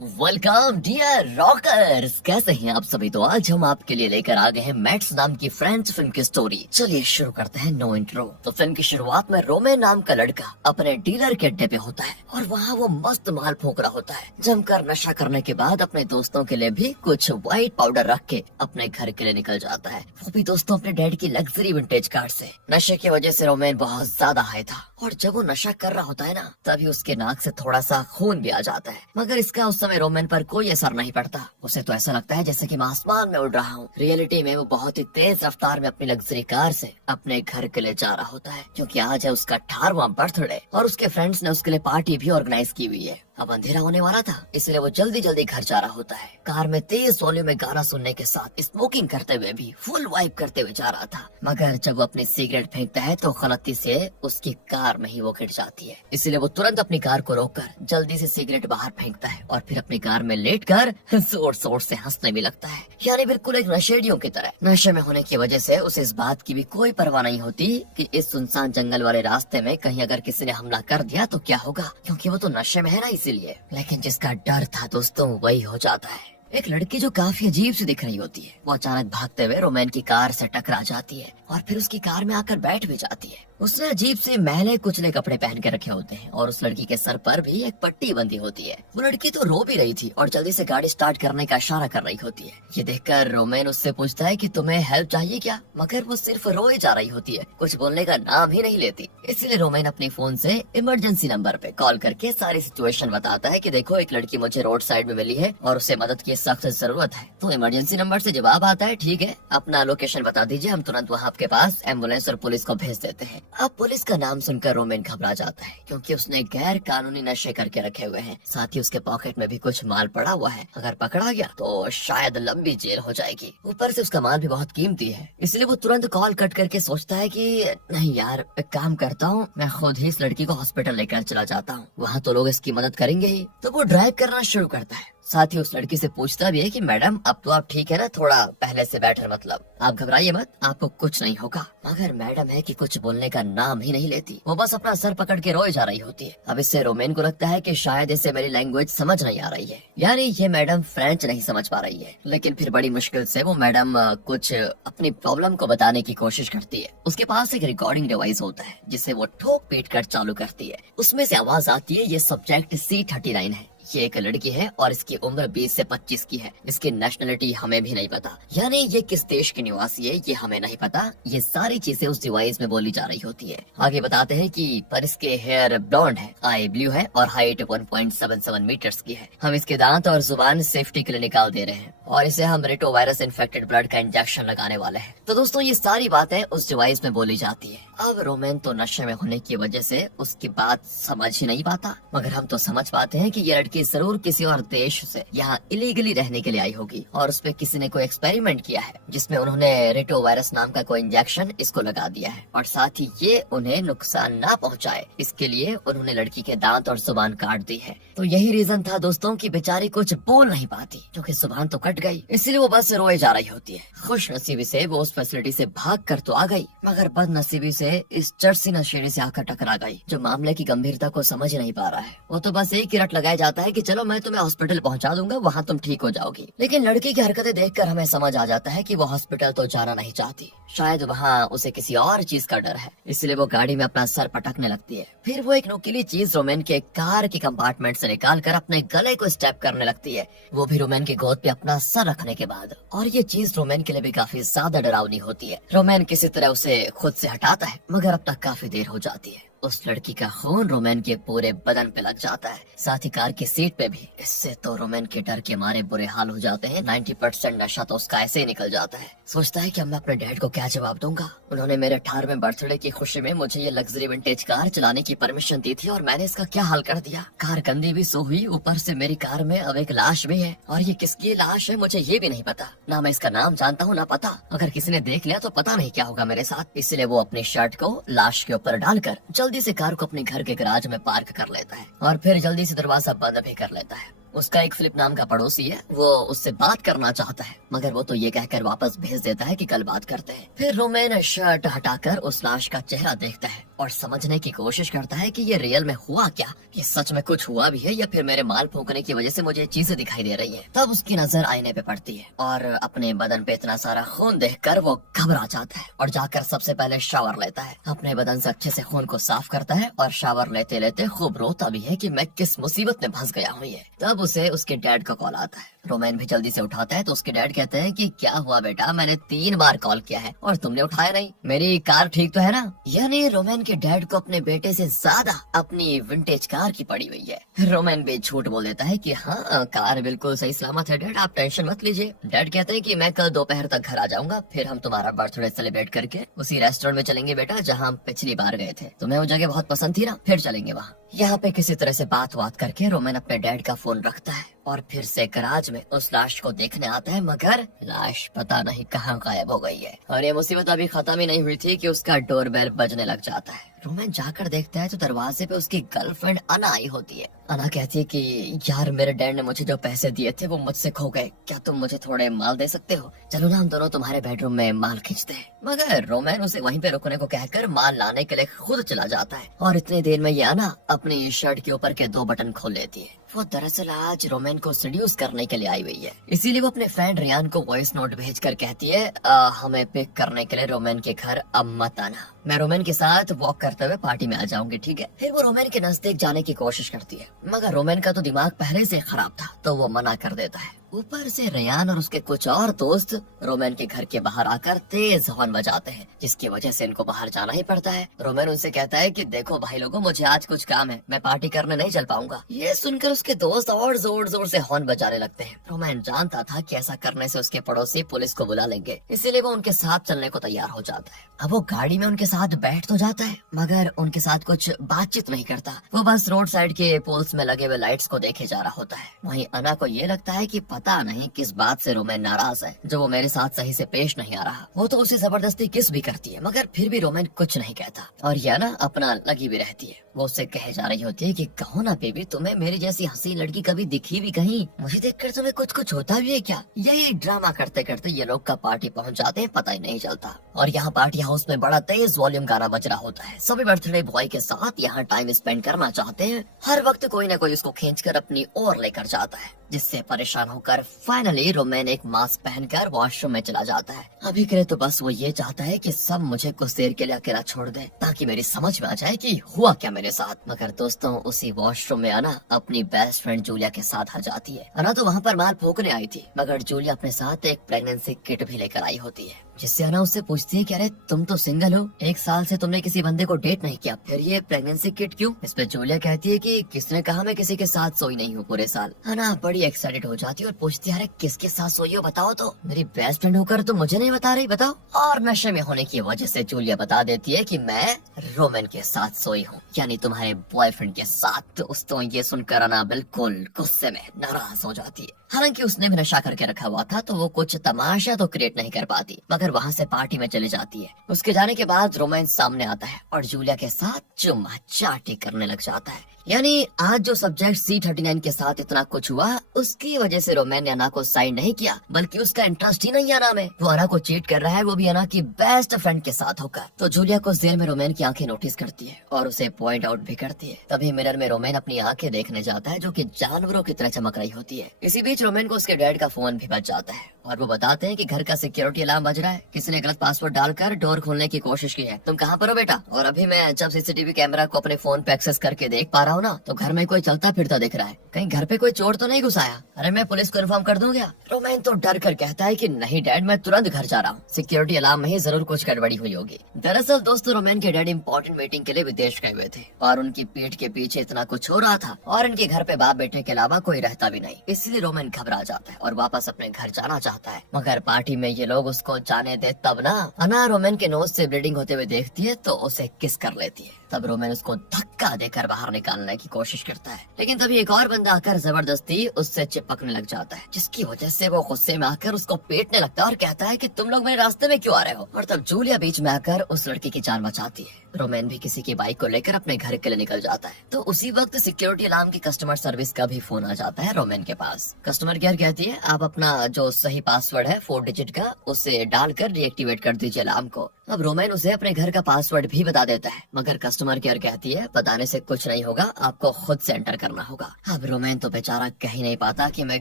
Welcome dear rockers, कैसे हैं आप सभी। तो आज हम आपके लिए लेकर आ गए हैं मैट्स नाम की फ्रेंच फिल्म की स्टोरी। चलिए शुरू करते हैं, नो इंट्रो। तो फिल्म की शुरुआत में रोमे नाम का लड़का अपने डीलर के अड्डे पे होता है और वहाँ वो मस्त माल फूंक रहा होता है। जमकर नशा करने के बाद अपने दोस्तों के लिए भी कुछ व्हाइट पाउडर रख के अपने घर के लिए निकल जाता है, वो भी दोस्तों अपने डैड की लग्जरी विंटेज कार से। नशे की वजह से रोमेन बहुत ज्यादा हाई था और जब वो नशा कर रहा होता है ना, तभी उसके नाक से थोड़ा सा खून भी आ जाता है, मगर इसका उस समय रोमेन पर कोई असर नहीं पड़ता। उसे तो ऐसा लगता है जैसे कि मैं आसमान में उड़ रहा हूँ। रियलिटी में वो बहुत ही तेज रफ्तार में अपनी लग्जरी कार से अपने घर के लिए जा रहा होता है, क्योंकि आज है उसका 18वां बर्थडे और उसके फ्रेंड्स ने उसके लिए पार्टी भी ऑर्गेनाइज की हुई है। अब अंधेरा होने वाला था, इसलिए वो जल्दी जल्दी घर जा रहा होता है। कार में तेज वॉल्यूम में गाना सुनने के साथ स्मोकिंग करते हुए भी फुल वाइब करते हुए जा रहा था, मगर जब वो अपनी सिगरेट फेंकता है तो गलती से उसकी कार में ही वो गिर जाती है। इसलिए वो तुरंत अपनी कार को रोककर जल्दी से सिगरेट बाहर फेंकता है और फिर अपनी कार में लेटकर जोर शोर से हंसने भी लगता है, यानी बिल्कुल एक नशेड़ियों की तरह। नशे में होने की वजह से उसे इस बात की भी कोई परवाह नहीं होती कि इस सुनसान जंगल वाले रास्ते में कहीं अगर किसी ने हमला कर दिया तो क्या होगा, क्योंकि वो तो नशे में है ना, इसीलिए। लेकिन जिसका डर था दोस्तों, वही हो जाता है। एक लड़की जो काफी अजीब सी दिख रही होती है, वो अचानक भागते हुए रोमेन की कार से टकरा जाती है और फिर उसकी कार में आकर बैठ भी जाती है। उसने अजीब से मैले कुचले कपड़े पहन के रखे होते हैं और उस लड़की के सर पर भी एक पट्टी बंधी होती है। वो लड़की तो रो भी रही थी और जल्दी से गाड़ी स्टार्ट करने का इशारा कर रही होती है। ये देखकर रोमेन उससे पूछता है कि तुम्हें हेल्प चाहिए क्या, मगर वो सिर्फ रोए जा रही होती है, कुछ बोलने का नाम ही नहीं लेती। इसलिए रोमेन अपनी फोन से इमरजेंसी नंबर पे कॉल करके सारी सिचुएशन बताता है कि देखो, एक लड़की मुझे रोड साइड में मिली है और उसे मदद की सख्त जरूरत है। तो इमरजेंसी नंबर से जवाब आता है, ठीक है, अपना लोकेशन बता दीजिए, हम तुरंत वहाँ आपके पास एम्बुलेंस और पुलिस को भेज देते हैं। अब पुलिस का नाम सुनकर रोमेन घबरा जाता है, क्योंकि उसने गैर कानूनी नशे करके रखे हुए हैं, साथ ही उसके पॉकेट में भी कुछ माल पड़ा हुआ है। अगर पकड़ा गया तो शायद लंबी जेल हो जाएगी, ऊपर से उसका माल भी बहुत कीमती है। इसलिए वो तुरंत कॉल कट करके सोचता है कि नहीं यार, एक काम करता हूँ, मैं खुद ही इस लड़की को हॉस्पिटल लेकर चला जाता हूँ, वहाँ तो लोग इसकी मदद करेंगे ही। तो वो ड्राइव करना शुरू करता है, साथ ही उस लड़की से पूछता भी है कि मैडम अब तो आप ठीक है ना, थोड़ा पहले से बेटर, मतलब आप घबराइए मत, आपको कुछ नहीं होगा। मगर मैडम है कि कुछ बोलने का नाम ही नहीं लेती, वो बस अपना सर पकड़ के रोए जा रही होती है। अब इससे रोमेन को लगता है कि शायद इसे मेरी लैंग्वेज समझ नहीं आ रही है, यानी ये मैडम फ्रेंच नहीं समझ पा रही है। लेकिन फिर बड़ी मुश्किल से वो मैडम कुछ अपनी प्रॉब्लम को बताने की कोशिश करती है। उसके पास एक रिकॉर्डिंग डिवाइस होता है जिसे वो ठोक पीट कर चालू करती है। उसमें से आवाज आती है, ये सब्जेक्ट C39 है, ये एक लड़की है और इसकी उम्र 20 से 25 की है। इसकी नेशनलिटी हमें भी नहीं पता, यानी ये किस देश की निवासी है ये हमें नहीं पता। ये सारी चीजें उस डिवाइस में बोली जा रही होती है। आगे बताते हैं कि पर इसके हेयर ब्लॉन्ड है, आई ब्लू है और हाइट 1.77 मीटर्स की है। हम इसके दांत और जुबान सेफ्टी के लिए निकाल दे रहे हैं और इसे हम रेटो वायरस इन्फेक्टेड ब्लड का इंजेक्शन लगाने वाले हैं। तो दोस्तों, ये सारी बातें उस डिवाइस में बोली जाती है। अब रोमेन तो नशे में होने की वजह से उसकी बात समझ ही नहीं पाता, मगर हम तो समझ पाते हैं कि ये लड़की जरूर किसी और देश से यहाँ इलीगली रहने के लिए आई होगी और उसपे किसी ने कोई एक्सपेरिमेंट किया है जिसमें उन्होंने रेटो वायरस नाम का कोई इंजेक्शन इसको लगा दिया है और साथ ही ये उन्हें नुकसान ना पहुँचाए, इसके लिए उन्होंने लड़की के दांत और जुबान काट दी है। तो यही रीजन था दोस्तों कि बेचारी कुछ बोल नहीं पाती, क्योंकि जुबान तो कट गई, इसलिए वो बस रोए जा रही होती है। खुश नसीबी से वो उस फैसिलिटी से भाग कर तो आ गई, मगर बदनसीबी से इस चर्सी नशेड़ी से आकर टकरा गई, जो मामले की गंभीरता को समझ नहीं पा रहा है। वो तो बस एक ही रट लगाया जाता है कि चलो मैं तुम्हें हॉस्पिटल पहुंचा दूंगा, वहाँ तुम ठीक हो जाओगी। लेकिन लड़की की हरकतें देखकर हमें समझ आ जाता है कि वो हॉस्पिटल तो जाना नहीं चाहती, शायद वहाँ उसे किसी और चीज का डर है, इसलिए वो गाड़ी में अपना सर पटकने लगती है। फिर वो एक नुकीली चीज रोमेन के कार के कंपार्टमेंट से निकाल कर अपने गले को स्टेप करने लगती है, वो भी रोमेन की गोद पे अपना सर रखने के बाद। और ये चीज रोमेन के लिए भी काफी ज्यादा डरावनी होती है। रोमेन किसी तरह उसे खुद से हटाता है, मगर अब तक काफी देर हो जाती है। उस लड़की का खून रोमेन के पूरे बदन पे लग जाता है, साथ ही कार की सीट पे भी। इससे तो रोमेन के डर के मारे बुरे हाल हो जाते हैं। 90% नशा तो उसका ऐसे ही निकल जाता है। सोचता है कि अब मैं अपने डैड को क्या जवाब दूंगा। उन्होंने मेरे 18वें बर्थडे की खुशी में मुझे ये लग्जरी विंटेज कार चलाने की परमिशन दी थी और मैंने इसका क्या हाल कर दिया। कार गंदी भी सो हुई, ऊपर से मेरी कार में अब एक लाश भी है और ये किसकी लाश है मुझे ये भी नहीं पता, ना मैं इसका नाम जानता हूँ ना पता। अगर किसी ने देख लिया तो पता नहीं क्या होगा मेरे साथ। इसलिए वो अपनी शर्ट को लाश के ऊपर डालकर जल्दी से कार को अपने घर के गैराज में पार्क कर लेता है और फिर जल्दी से दरवाजा बंद भी कर लेता है। उसका एक फिलिप नाम का पड़ोसी है, वो उससे बात करना चाहता है, मगर वो तो ये कहकर वापस भेज देता है कि कल बात करते हैं। फिर रोमेन शर्ट हटाकर उस लाश का चेहरा देखता है और समझने की कोशिश करता है कि ये रियल में हुआ क्या, कि सच में कुछ हुआ भी है या फिर मेरे माल फूंकने की वजह से मुझे चीजें दिखाई दे रही है। तब उसकी नजर आईने पे पड़ती है और अपने बदन पे इतना सारा खून देखकर वो घबरा जाता है और जाकर सबसे पहले शावर लेता है। अपने बदन से अच्छे से खून को साफ करता है और शावर लेते लेते खूब रोता भी है कि मैं किस मुसीबत में फंस गया हूँ ये। तब उसे उसके डैड का कॉल आता है। रोमेन भी जल्दी से उठाता है तो उसके डैड कहते हैं कि क्या हुआ बेटा, मैंने 3 बार कॉल किया है और तुमने उठाया नहीं, मेरी कार ठीक तो है ना। यानी रोमेन के डैड को अपने बेटे से ज्यादा अपनी विंटेज कार की पड़ी हुई है। रोमेन भी झूठ बोल देता है कि हाँ कार बिल्कुल सही सलामत है डैड, आप टेंशन मत लीजिए। डैड कहते हैं कि मैं कल दोपहर तक घर आ जाऊंगा, फिर हम तुम्हारा बर्थडे सेलिब्रेट करके उसी रेस्टोरेंट में चलेंगे बेटा जहाँ हम पिछली बार गए थे, तुम्हें वो जगह बहुत पसंद थी ना, फिर चलेंगे वहाँ। यहाँ पे किसी तरह से बात करके रोमेन अपने डैड का फोन रखता है और फिर से गराज में उस लाश को देखने आता है, मगर लाश पता नहीं कहाँ गायब हो गई है। और ये मुसीबत अभी खत्म ही नहीं हुई थी कि उसका डोरबेल बजने लग जाता है। रोमेन जाकर देखता है तो दरवाजे पे उसकी गर्लफ्रेंड अना आई होती है। अना कहती है कि यार मेरे डैड ने मुझे जो पैसे दिए थे वो मुझसे खो गए, क्या तुम मुझे थोड़े माल दे सकते हो? चलो ना हम दोनों तुम्हारे बेडरूम में माल खींचते हैं। मगर रोमेन उसे वहीं पे रुकने को कहकर माल लाने के लिए खुद चला जाता है और इतनी देर में ये अना अपनी शर्ट के ऊपर के 2 बटन खोल लेती है। वो दरअसल आज रोमेन को सेड्यूस करने के लिए आई हुई है, इसीलिए वो अपने फ्रेंड रियान को वॉइस नोट भेजकर कहती है हमें पिक करने के लिए रोमेन के घर अब मत आना, मैं रोमेन के साथ वॉक करते हुए पार्टी में आ जाऊंगी, ठीक है। फिर वो रोमेन के नजदीक जाने की कोशिश करती है, मगर रोमेन का तो दिमाग पहले से खराब था तो वो मना कर देता है। ऊपर से रियान और उसके कुछ और दोस्त रोमेन के घर के बाहर आकर तेज हॉर्न बजाते हैं, जिसकी वजह से इनको बाहर जाना ही पड़ता है। रोमेन उनसे कहता है कि देखो भाई लोगों, मुझे आज कुछ काम है, मैं पार्टी करने नहीं चल पाऊंगा। ये सुनकर उसके दोस्त और जोर जोर से हॉर्न बजाने लगते हैं। रोमेन जानता था कि ऐसा करने से उसके पड़ोसी पुलिस को बुला लेंगे, इसीलिए वो उनके साथ चलने को तैयार हो जाता है। अब वो गाड़ी में उनके साथ बैठ तो जाता है, मगर उनके साथ कुछ बातचीत नहीं करता। वो बस रोड साइड के पोल्स में लगे हुए लाइट्स को देखे जा रहा होता है। वहीं अना को ये लगता है कि पता नहीं किस बात से रोमेन नाराज है, जो वो मेरे साथ सही से पेश नहीं आ रहा। वो तो उसे जबरदस्ती किस भी करती है, मगर फिर भी रोमेन कुछ नहीं कहता और यह ना अपना लगी भी रहती है। वो उससे कहे जा रही होती है कि कहो ना बेबी, तुम्हें मेरी जैसी हंसी लड़की कभी दिखी भी कहीं? मुझे देखकर तुम्हें कुछ कुछ होता भी है क्या? यही ड्रामा करते करते ये लोग का पार्टी पहुंच जाते हैं, पता ही नहीं चलता। और यहाँ पार्टी हाउस में बड़ा तेज वॉल्यूम गाना बज रहा होता है। सभी बर्थडे बॉय के साथ यहाँ टाइम स्पेंड करना चाहते हैं। हर वक्त कोई न कोई उसको खींचकर अपनी ओर लेकर जाता है, जिससे परेशान होकर फाइनली रोमेन एक मास्क पहनकर वॉशरूम में चला जाता है। अभी के लिए तो बस वो ये चाहता है कि सब मुझे कुछ देर के लिए अकेला छोड़ दे, ताकि मेरी समझ में आ जाए कि हुआ क्या मेरे साथ। मगर दोस्तों, उसी वॉशरूम में अना अपनी बेस्ट फ्रेंड जूलिया के साथ आ जाती है। अना तो वहाँ पर माल फूकने आई थी, मगर जूलिया अपने साथ एक प्रेगनेंसी किट भी लेकर आई होती है, जिससे अना उससे पूछती है कि अरे तुम तो सिंगल हो, 1 साल से तुमने किसी बंदे को डेट नहीं किया, फिर ये प्रेगनेंसी किट क्यों? इस पे जूलिया कहती है कि किसने कहा मैं किसी के साथ सोई नहीं हूँ पूरे साल। अना बड़ी एक्साइटेड हो जाती है और पूछती है अरे किसके साथ सोई हो बताओ तो, मेरी बेस्ट फ्रेंड होकर तुम मुझे नहीं बता रही, बताओ। और नशे में होने की वजह से जूलिया बता देती है कि मैं रोमेन के साथ सोई हूँ, यानी तुम्हारे बॉयफ्रेंड के साथ। दोस्तों, ये सुनकर अना बिल्कुल गुस्से में नाराज हो जाती है। हालांकि उसने भी नशा करके रखा हुआ था तो वो कुछ तमाशा तो क्रिएट नहीं कर पाती, मगर वहाँ से पार्टी में चली जाती है। उसके जाने के बाद रोमेन सामने आता है और जूलिया के साथ चुम्मा चाटी करने लग जाता है। यानी आज जो सब्जेक्ट C39 के साथ इतना कुछ हुआ, उसकी वजह से रोमेन ने अना को साइन नहीं किया, बल्कि उसका इंटरेस्ट ही नहीं अना में। वो अना को चीट कर रहा है, वो भी अना की बेस्ट फ्रेंड के साथ होकर। तो जूलिया कुछ देर में रोमेन की आंखें नोटिस करती है और उसे पॉइंट आउट भी करती है। तभी मिरर में रोमेन अपनी आंखें देखने जाता है, जो कि जानवरों की तरह चमक रही होती है। इसी बीच रोमेन को उसके डैड का फोन भी बज जाता है और वो बताते हैं कि घर का सिक्योरिटी अलार्म बज रहा है, किसी ने गलत पासवर्ड डालकर डोर खोलने की कोशिश की है। तुम कहाँ पर हो बेटा? और अभी मैं जब CCTV कैमरा को अपने फोन पे एक्सेस करके देख पा रहा हूँ ना, तो घर में कोई चलता फिरता दिख रहा है, कहीं घर पे कोई चोर तो नहीं घुसाया? अरे मैं पुलिस को इन्फॉर्म कर दूं क्या? रोमेन तो डर कर कहता है कि नहीं डैड, मैं तुरंत घर जा रहा हूँ, सिक्योरिटी अलार्म में ही जरूर कुछ गड़बड़ी हुई होगी। दरअसल दोस्तों, रोमेन के डैड इंपॉर्टेंट मीटिंग के लिए विदेश गए हुए थे और उनकी पीठ के पीछे इतना कुछ हो रहा था और इनके घर पे बाप बेटे के अलावा कोई रहता भी नहीं, इसलिए रोमेन घबरा जाता है और वापस अपने घर जाना चाहता है। मगर पार्टी में ये लोग उसको जाने दे तब ना अना रोमेन के नोज से ब्लीडिंग होते हुए देखती है तो उसे किस कर लेती है। तब रोमेन उसको धक्का देकर बाहर निकालने की कोशिश करता है, लेकिन तभी एक और बंदा आकर जबरदस्ती उससे चिपकने लग जाता है, जिसकी वजह से वो गुस्से में आकर उसको पीटने लगता है और कहता है कि तुम लोग मेरे रास्ते में क्यों आ रहे हो। और तब जूलिया बीच में आकर उस लड़की की जान बचाती है। रोमेन भी किसी की बाइक को लेकर अपने घर के लिए निकल जाता है। तो उसी वक्त सिक्योरिटी अलार्म की कस्टमर सर्विस का भी फोन आ जाता है रोमेन के पास। कस्टमर केयर कहती है आप अपना जो सही पासवर्ड है 4 डिजिट का उसे डालकर डीएक्टिवेट कर दीजिए अलार्म को। अब रोमेन उसे अपने घर का पासवर्ड भी बता देता है, मगर कस्टमर केयर कहती है बताने से कुछ नहीं होगा, आपको खुद से एंटर करना होगा। अब रोमेन तो बेचारा कह ही नहीं पाता कि मैं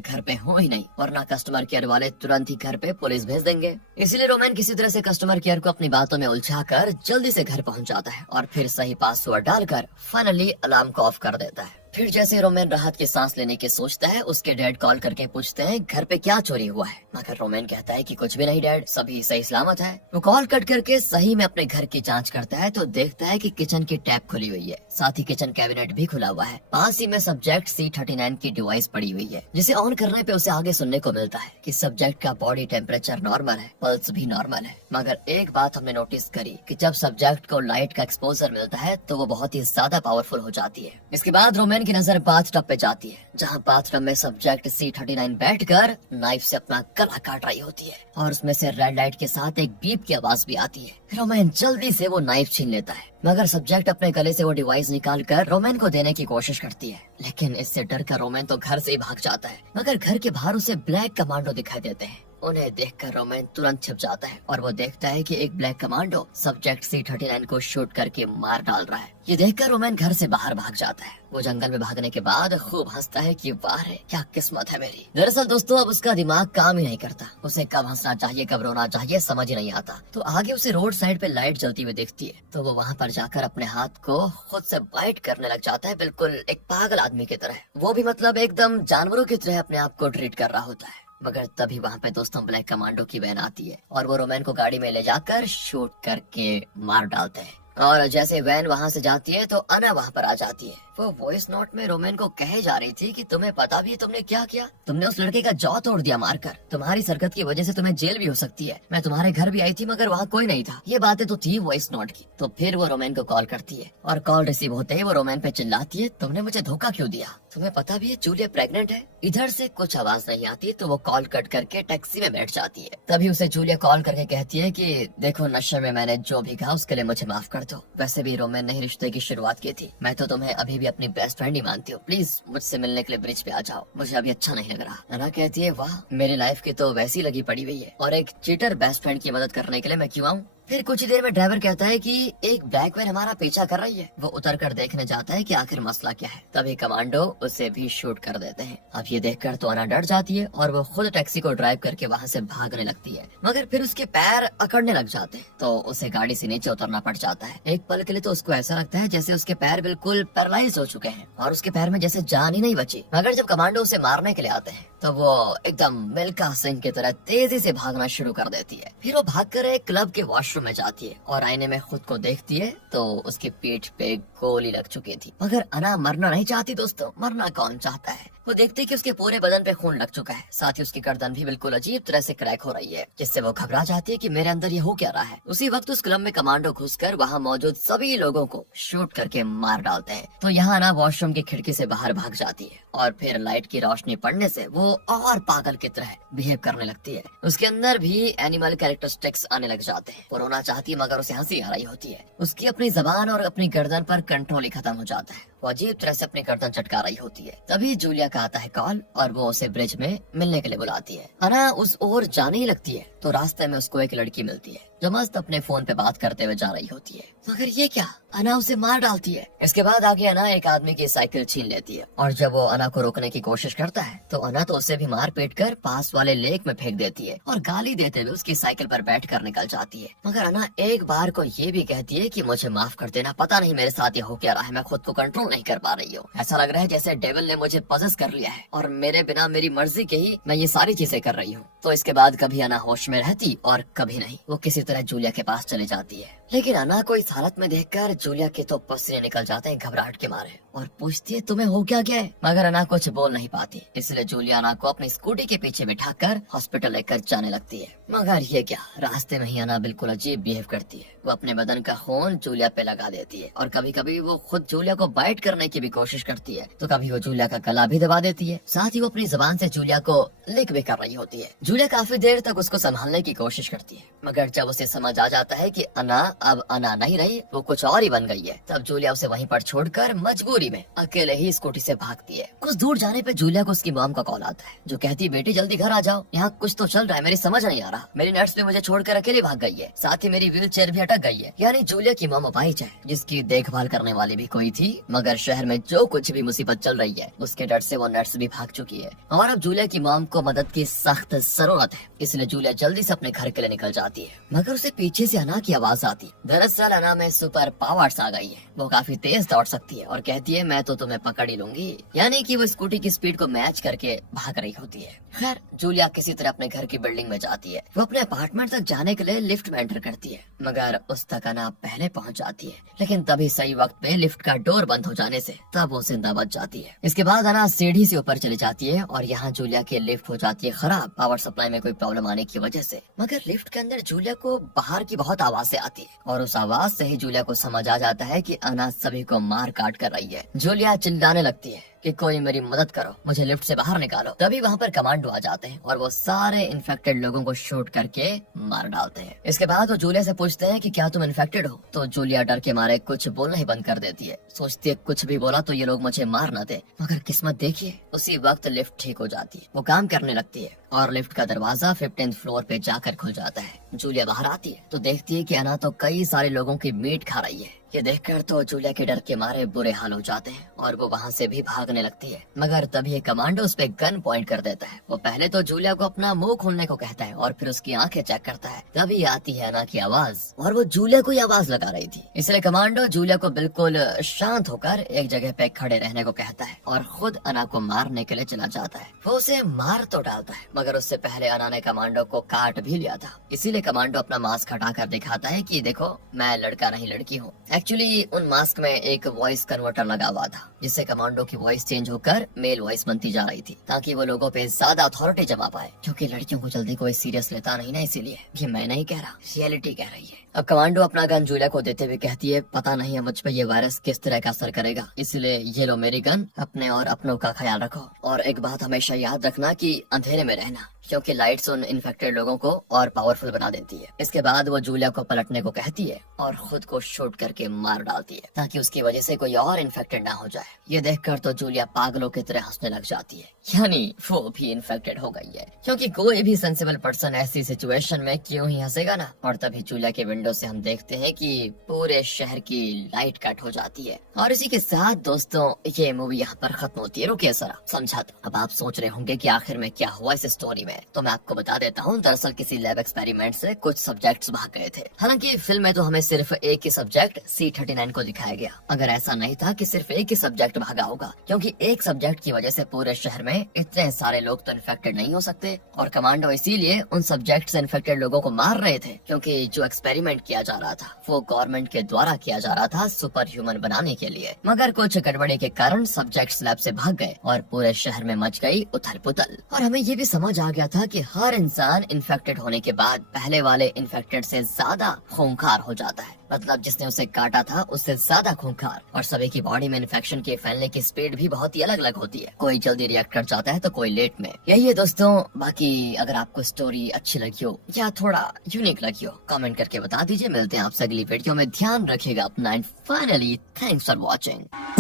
घर पे हूँ ही नहीं, वरना कस्टमर केयर वाले तुरंत ही घर पे पुलिस भेज देंगे। इसलिए रोमेन किसी तरह से कस्टमर केयर को अपनी बातों में उलझाकर जल्दी से घर पहुँच जाता है और फिर सही पासवर्ड डालकर फाइनली अलार्म को ऑफ कर देता है। फिर जैसे रोमेन राहत की सांस लेने की सोचता है, उसके डैड कॉल करके पूछते हैं घर पे क्या चोरी हुआ है, मगर रोमेन कहता है कि कुछ भी नहीं डैड, सभी सही सलामत है। वो कॉल कट करके सही में अपने घर की जांच करता है तो देखता है कि किचन की टैप खुली हुई है, साथ ही किचन कैबिनेट भी खुला हुआ है। पास ही में सब्जेक्ट C39 की डिवाइस पड़ी हुई है, जिसे ऑन करने पे उसे आगे सुनने को मिलता है कि सब्जेक्ट का बॉडी टेम्परेचर नॉर्मल है, पल्स भी नॉर्मल है। मगर एक बात हमने नोटिस करी कि जब सब्जेक्ट को लाइट का एक्सपोजर मिलता है तो वो बहुत ही ज्यादा पावरफुल हो जाती है। इसके बाद रोमेन की नजर बाथटब पे जाती है, जहाँ बाथटब में सब्जेक्ट C39 बैठकर नाइफ से अपना गला काट रही होती है और उसमें से रेड लाइट के साथ एक बीप की आवाज भी आती है। रोमेन जल्दी से वो नाइफ छीन लेता है, मगर सब्जेक्ट अपने गले से वो डिवाइस निकाल कर रोमेन को देने की कोशिश करती है, लेकिन इससे डर कर रोमेन तो घर से ही भाग जाता है। मगर घर के बाहर उसे ब्लैक कमांडो दिखाई देते हैं। उन्हें देखकर रोमेन तुरंत छिप जाता है और वो देखता है कि एक ब्लैक कमांडो सब्जेक्ट C39 को शूट करके मार डाल रहा है। ये देखकर रोमेन घर से बाहर भाग जाता है। वो जंगल में भागने के बाद खूब हंसता है कि वाह रे क्या किस्मत है मेरी। दरअसल दोस्तों अब उसका दिमाग काम ही नहीं करता, उसे कब हंसना चाहिए कब रोना चाहिए समझ ही नहीं आता। तो आगे उसे रोड साइड पे लाइट जलती हुई दिखती है, तो वो वहाँ पर जाकर अपने हाथ को खुद से बाइट करने लग जाता है, बिल्कुल एक पागल आदमी की तरह। वो भी मतलब एकदम जानवरों की तरह अपने आप को ट्रीट कर रहा होता है। मगर तभी वहाँ पे दोस्तों ब्लैक कमांडो की वैन आती है और वो रोमेन को गाड़ी में ले जाकर शूट करके मार डालते हैं। और जैसे वैन वहाँ से जाती है तो अना वहाँ पर आ जाती है। वो वॉइस नोट में रोमेन को कहे जा रही थी कि तुम्हें पता भी है तुमने क्या किया, तुमने उस लड़के का जॉ तोड़ दिया मारकर, तुम्हारी सरकत की वजह से तुम्हें जेल भी हो सकती है। मैं तुम्हारे घर भी आई थी मगर वहाँ कोई नहीं था। ये बातें तो थी वॉइस नोट की। तो फिर वो रोमेन को कॉल करती है और कॉल रिसीव होते ही वो रोमेन पे चिल्लाती है तुमने मुझे धोखा क्यों दिया, तुम्हें पता भी है जूलिया प्रेग्नेंट है। इधर से कुछ आवाज नहीं आती तो वो कॉल कट करके टैक्सी में बैठ जाती है। तभी उसे जूलिया कॉल करके कहती है कि देखो नशे में मैंने जो भी कहा उसके लिए मुझे माफ कर दो। वैसे भी रोमेन ने ही रिश्ते की शुरुआत की थी, मैं तो तुम्हें अभी भी अपनी बेस्ट फ्रेंड ही मानती हूँ, प्लीज मुझसे मिलने के लिए ब्रिज पे आ जाओ, मुझे अभी अच्छा नहीं लग रहा। अना कहती है वाह मेरी लाइफ की तो वैसी लगी पड़ी हुई है और एक चीटर बेस्ट फ्रेंड की मदद करने के लिए मैं क्यों आऊँ। फिर कुछ ही देर में ड्राइवर कहता है कि एक ब्लैक वैन हमारा पीछा कर रही है। वो उतर कर देखने जाता है कि आखिर मसला क्या है। तभी कमांडो उसे भी शूट कर देते हैं। अब ये देखकर तो अना डर जाती है और वो खुद टैक्सी को ड्राइव करके वहाँ से भागने लगती है, मगर फिर उसके पैर अकड़ने लग जाते हैं तो उसे गाड़ी से नीचे उतरना पड़ जाता है। एक पल के लिए तो उसको ऐसा लगता है जैसे उसके पैर बिल्कुल पैरालाइज हो चुके हैं और उसके पैर में जैसे जान ही नहीं बची। मगर जब कमांडो उसे मारने के लिए आते हैं तो वो एकदम मिल्खा सिंह की तरह तेजी से भागना शुरू कर देती है। फिर वो भागकर एक क्लब के वॉशरूम में जाती है और आईने में खुद को देखती है तो उसकी पीठ पे गोली लग चुकी थी। मगर अना मरना नहीं चाहती दोस्तों, मरना कौन चाहता है। वो देखती है कि उसके पूरे बदन पे खून लग चुका है, साथ ही उसकी गर्दन भी बिल्कुल अजीब तरह से क्रैक हो रही है, जिससे वो घबरा जाती है कि मेरे अंदर ये हो क्या रहा है। उसी वक्त उस क्लब में कमांडो घुसकर वहाँ मौजूद सभी लोगों को शूट करके मार डालते हैं। तो यहाँ अना वॉशरूम की खिड़की से बाहर भाग जाती है और फिर लाइट की रोशनी पड़ने से वो और पागल की तरह बिहेव करने लगती है। उसके अंदर भी एनिमल कैरेक्टरिस्टिक्स आने लग जाते हैं। वो रोना चाहती है मगर उसे हंसी आ रही होती है। उसकी अपनी जबान और अपनी गर्दन पर कंट्रोल ही खत्म हो जाता है। वो अजीब तरह से अपनी गर्दन चटका रही होती है। तभी जूलिया का आता है कॉल और वो उसे ब्रिज में मिलने के लिए बुलाती है। अना उस ओर जाने ही लगती है तो रास्ते में उसको एक लड़की मिलती है जो मस्त अपने फोन पे बात करते हुए जा रही होती है। मगर ये क्या, अना उसे मार डालती है। इसके बाद आगे अना एक आदमी की साइकिल छीन लेती है और जब वो अना को रोकने की कोशिश करता है तो अना तो उसे भी मार पीट कर पास वाले लेक में फेंक देती है और गाली देते हुए उसकी साइकिल पर बैठ कर निकल जाती है। मगर अना एक बार को ये भी कहती है कि मुझे माफ कर देना, पता नहीं मेरे साथ ये हो क्या रहा है, मैं खुद को कंट्रोल नहीं कर पा रही हूँ। ऐसा लग रहा है जैसे डेविल ने मुझे पजेस कर लिया है और मेरे बिना मेरी मर्जी के ही मैं ये सारी चीजें कर रही हूँ। तो इसके बाद कभी अना होश में रहती और कभी नहीं। वो किसी तरह जूलिया के पास चली जाती है, लेकिन अना को इस हालत में देखकर जूलिया के तो पसीने निकल जाते हैं घबराहट के मारे, और पूछती है तुम्हें हो क्या गया है। मगर अना कुछ बोल नहीं पाती, इसलिए जूलिया अना को अपनी स्कूटी के पीछे बिठाकर हॉस्पिटल लेकर जाने लगती है। मगर ये क्या, रास्ते में ही अना बिल्कुल अजीब बिहेव करती है। वो अपने बदन का खून जूलिया पे लगा देती है, और कभी कभी वो खुद जूलिया को बाइट करने की भी कोशिश करती है, तो कभी वो जूलिया का गला भी दबा देती है। साथ ही वो अपनी जबान से जूलिया को लिक भी कर रही होती है। जूलिया काफी देर तक उसको संभालने की कोशिश करती है, मगर जब उसे समझ आ जाता है कि अना अब अना नहीं रही, वो कुछ और ही बन गई है, तब जूलिया उसे वहीं पर छोड़कर मजबूरी में अकेले ही स्कूटी से भागती है। कुछ दूर जाने पे जूलिया को उसकी मॉम का कॉल आता है, जो कहती है बेटी जल्दी घर आ जाओ, यहाँ कुछ तो चल रहा है, मेरी समझ नहीं आ रहा। मेरी नर्स भी मुझे छोड़कर अकेले भाग गई है, साथ ही मेरी व्हील चेयर भी अटक गई है। यानी जूलिया की मॉम अपाहिज है, जिसकी देखभाल करने वाली भी कोई थी, मगर शहर में जो कुछ भी मुसीबत चल रही है उसके डर से वो नर्स भी भाग चुकी है। और अब जूलिया की मॉम को मदद की सख्त जरूरत है, इसलिए जूलिया जल्दी से अपने घर के लिए निकल जाती है। मगर उसे पीछे से अना की आवाज आती। दरअसल अना में सुपर पावर्स आ गई है, वो काफी तेज दौड़ सकती है और कहती है मैं तो तुम्हें पकड़ ही लूंगी। यानी कि वो स्कूटी की स्पीड को मैच करके भाग रही होती है। खैर जूलिया किसी तरह अपने घर की बिल्डिंग में जाती है। वो अपने अपार्टमेंट तक जाने के लिए लिफ्ट में एंटर करती है, मगर उस तक अना पहले पहुंच जाती है। लेकिन तभी सही वक्त पे लिफ्ट का डोर बंद हो जाने से तब वो जिंदा बच जाती है। इसके बाद अना सीढ़ी से ऊपर चली जाती है, और यहाँ जूलिया की लिफ्ट हो जाती है खराब, पावर सप्लाई में कोई प्रॉब्लम आने की वजह से। मगर लिफ्ट के अंदर जूलिया को बाहर की बहुत आवाजें आती है, और उस आवाज से ही जूलिया को समझ आ जाता है कि अना सभी को मार काट कर रही है। जूलिया चिल्लाने लगती है कि कोई मेरी मदद करो, मुझे लिफ्ट से बाहर निकालो। तभी वहाँ पर कमांडो आ जाते हैं और वो सारे इन्फेक्टेड लोगों को शूट करके मार डालते हैं। इसके बाद वो जूलिया से पूछते हैं कि क्या तुम इन्फेक्टेड हो, तो जूलिया डर के मारे कुछ बोलना ही बंद कर देती है। सोचती है कुछ भी बोला तो ये लोग मुझे मार न दे। मगर किस्मत देखिए, उसी वक्त लिफ्ट ठीक हो जाती है, वो काम करने लगती है और लिफ्ट का दरवाजा 15th फ्लोर पे जाकर खुल जाता है। जूलिया बाहर आती है तो देखती है कि अना तो कई सारे लोगों की मीट खा रही है। ये देखकर तो जूलिया के डर के मारे बुरे हाल हो जाते हैं और वो वहाँ से भी भागने लगती है। मगर तभी एक कमांडो उस पे गन पॉइंट कर देता है। वो पहले तो जूलिया को अपना मुंह खोलने को कहता है और फिर उसकी आंखें चेक करता है। तभी आती है अना की आवाज, और वो जूलिया को ही आवाज लगा रही थी। इसलिए कमांडो जूलिया को बिल्कुल शांत होकर एक जगह पे खड़े रहने को कहता है और खुद अना को मारने के लिए चला जाता है। वो उसे मार तो डालता है, मगर उससे पहले अना ने कमांडो को काट भी लिया था। इसीलिए कमांडो अपना मास्क हटाकर दिखाता है कि देखो मैं लड़का नहीं लड़की हूँ। एक्चुअली उन मास्क में एक वॉइस कन्वर्टर लगा हुआ था, जिससे कमांडो की वॉइस चेंज होकर मेल वॉइस बनती जा रही थी, ताकि वो लोगों पे ज्यादा अथॉरिटी जमा पाए। क्योंकि लड़कियों को जल्दी कोई सीरियस लेता नहीं ना, इसीलिए। ये मैं नहीं कह रहा, रियलिटी कह रही है। अब कमांडो अपना गन जूलिया को देते हुए कहती है पता नहीं है मुझ पे ये वायरस किस तरह का असर करेगा, इसलिए ये लो मेरी गन, अपने और अपनों का ख्याल रखो। और एक बात हमेशा याद रखना कि अंधेरे में रहना, क्योंकि लाइट्स उन इन्फेक्टेड लोगों को और पावरफुल बना देती है। इसके बाद वो जूलिया को पलटने को कहती है और खुद को शूट करके मार डालती है, ताकि उसकी वजह से कोई और इन्फेक्टेड ना हो जाए। ये देखकर तो जूलिया पागलों की तरह हंसने लग जाती है, यानी वो भी इन्फेक्टेड हो गई है। क्योंकि कोई भी सेंसिबल पर्सन ऐसी सिचुएशन में क्यों ही हंसेगा ना। और तभी जूलिया के विंडो से हम देखते हैं कि पूरे शहर की लाइट कट हो जाती है। और इसी के साथ दोस्तों ये मूवी यहाँ पर खत्म होती है। रुकिए जरा, समझाता। अब आप सोच रहे होंगे कि आखिर में क्या हुआ इस स्टोरी में, तो मैं आपको बता देता हूँ। दरअसल किसी लैब एक्सपेरिमेंट से कुछ सब्जेक्ट्स भाग गए थे। हालांकि फिल्म में तो हमें सिर्फ एक ही सब्जेक्ट C39 को दिखाया गया, अगर ऐसा नहीं था कि सिर्फ एक ही सब्जेक्ट भागा होगा, क्योंकि एक सब्जेक्ट की वजह से पूरे शहर में इतने सारे लोग तो इन्फेक्टेड नहीं हो सकते। और कमांडो इसीलिए उन सब्जेक्ट से इन्फेक्टेड लोगों को मार रहे थे, क्योंकि जो एक्सपेरिमेंट किया जा रहा था वो गवर्नमेंट के द्वारा किया जा रहा था सुपर ह्यूमन बनाने के लिए। मगर कुछ गड़बड़ी के कारण सब्जेक्ट्स लैब से भाग गए और पूरे शहर में मच गई उथल पुथल। और हमें ये भी समझ आ गया था कि हर इंसान इन्फेक्टेड होने के बाद पहले वाले इन्फेक्टेड से ज्यादा खूंखार हो जाता है, मतलब जिसने उसे काटा था उससे ज्यादा खूंखार। और सभी की बॉडी में इन्फेक्शन के फैलने की स्पीड भी बहुत ही अलग अलग होती है, कोई जल्दी रिएक्ट कर जाता है तो कोई लेट में। यही है दोस्तों। बाकी अगर आपको स्टोरी अच्छी लगी हो या थोड़ा यूनिक लगी हो, कमेंट करके बता दीजिए। मिलते हैं आपसे अगली वीडियो में, ध्यान रखिएगा अपना, and finally thanks for watching.